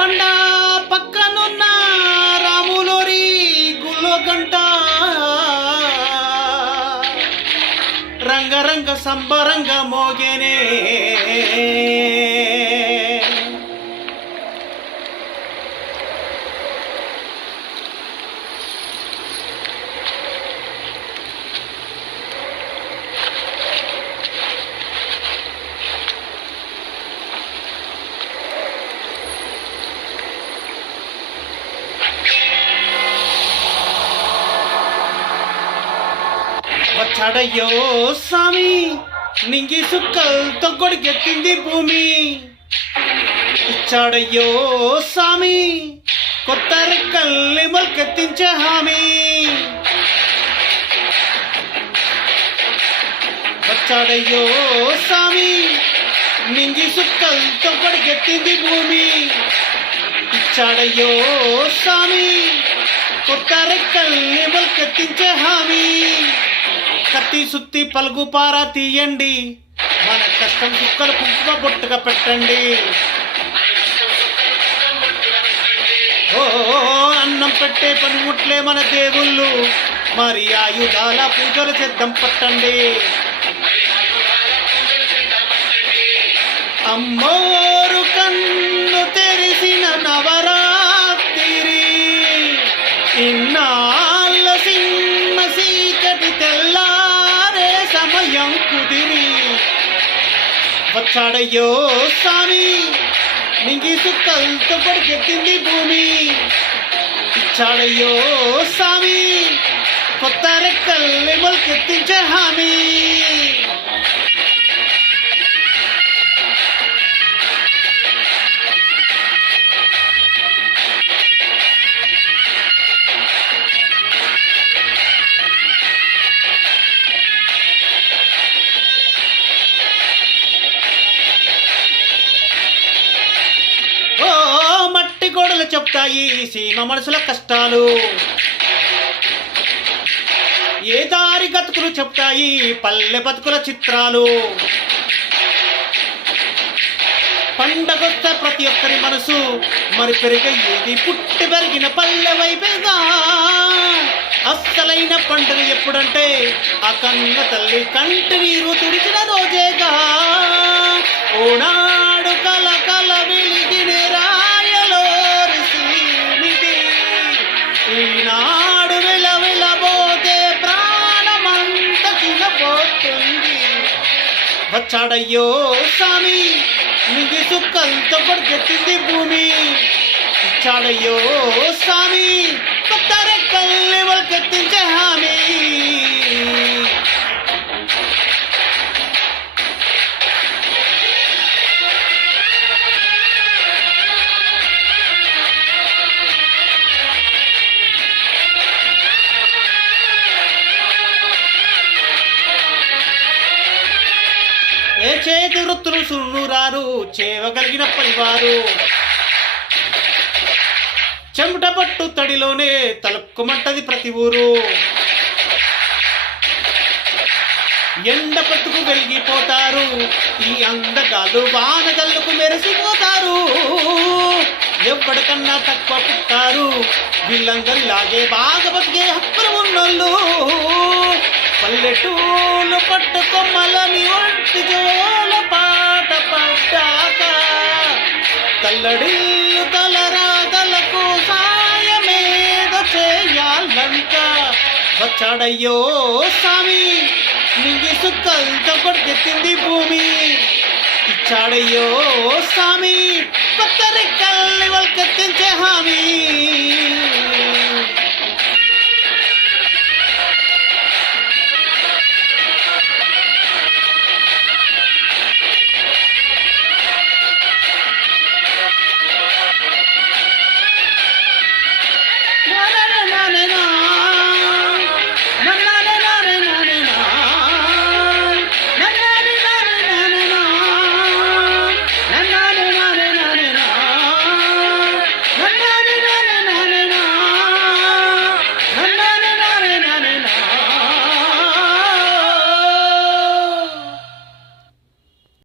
బండ పక్కనున్న రాములోరి గుల్లో గంట రంగరంగ సంబరంగ మోగేనే. వచ్చాడయ్యో స్వామి నింగి సుక్కలతో గొడిగెత్తింది భూమి. ఇచ్చాడయ్యో స్వామి కొత్త రెక్కల్ని మొలకెత్తించే హామీ. వచ్చాడయ్యో స్వామి నింగి సుక్కలతో గొడిగెత్తింది భూమి. ఇచ్చాడయ్యో స్వామి కొత్త రెక్కల్ని మొలకెత్తించే హామీ. కత్తి సుత్తి పలుగు పారా తీయండి, మన కష్టం కుక్కలు కుంకుమ బొట్టుగా పెట్టండి. ఓ అన్నం పెట్టే పనిముట్లే మన దేవుళ్ళు, మరి ఆయుధాల పూజలు చేద్దాం పట్టండి. అమ్మోరు కన్ను తెరిసిన నవరాత్రి, ఇన్నాళ్ళ సింహ సీకటి తెల్లారే సమయం కుదిరి. వచ్చాడయ్యో స్వామి నింగి సుక్కలతో పొడిగెత్తింది భూమి. ఇచ్చాడయ్యో స్వామి కొత్త రెక్కల్ని మొలకెత్తించే హామీ. గోడలు చెప్తాయి సీమ మనసుల కష్టాలు, ఏ దారి గతుకులు చెప్తాయి పల్లె బతుకుల చిత్రాలు. పండగొస్తే ప్రతి ఒక్కరి మనసు మరి పెరిగేది పుట్టి పెరిగిన పల్లె వైపేగా. అస్సలైన పండుగ ఎప్పుడంటే ఆ కన్న తల్లి కంటి నీరు తుడిచిన రోజేగా. ఓనాడు కల కల వెలిగిన రాయలోరి సీమిది, ఈనాడు విలవిలబోతే ప్రాణమంత చిన్నపోతుంది. వచ్చాడయ్యో స్వామి నింగి సుక్కలతో పొడిగెత్తింది భూమి. ఇచ్చాడయ్యో స్వామి కొత్త రెక్కల్ని మొలకెత్తించే హామీ. ఏ చేతి వృత్తులు సున్నురారు చేయగలిగిన పనివారు, చెమట పట్టు తడిలోనే తలుక్కుమంటది ప్రతి ఊరు. ఎండ పట్టుకు వెలిగిపోతారు ఈ అందగాలు, వానగల్లుకు మెరిసిపోతారు. ఎవ్వడికన్నా తక్కువ పుట్టారు వీళ్ళందరిలాగే బాగా బతికే హక్కులు ఉన్నోళ్ళు. పల్లెటూళ్ళు పట్టుకొమ్మలని ఒంటి జోల పాట పడ్డాక, తల్లడిల్లు తలరాగలకు సాయమేదో చేయాలంట. వచ్చాడయ్యో స్వామి నింగి సుక్కలతో పొడిగెత్తింది భూమి. ఇచ్చాడయ్యో స్వామి కొత్త రెక్కల్ని మొలకెత్తించే హామీ.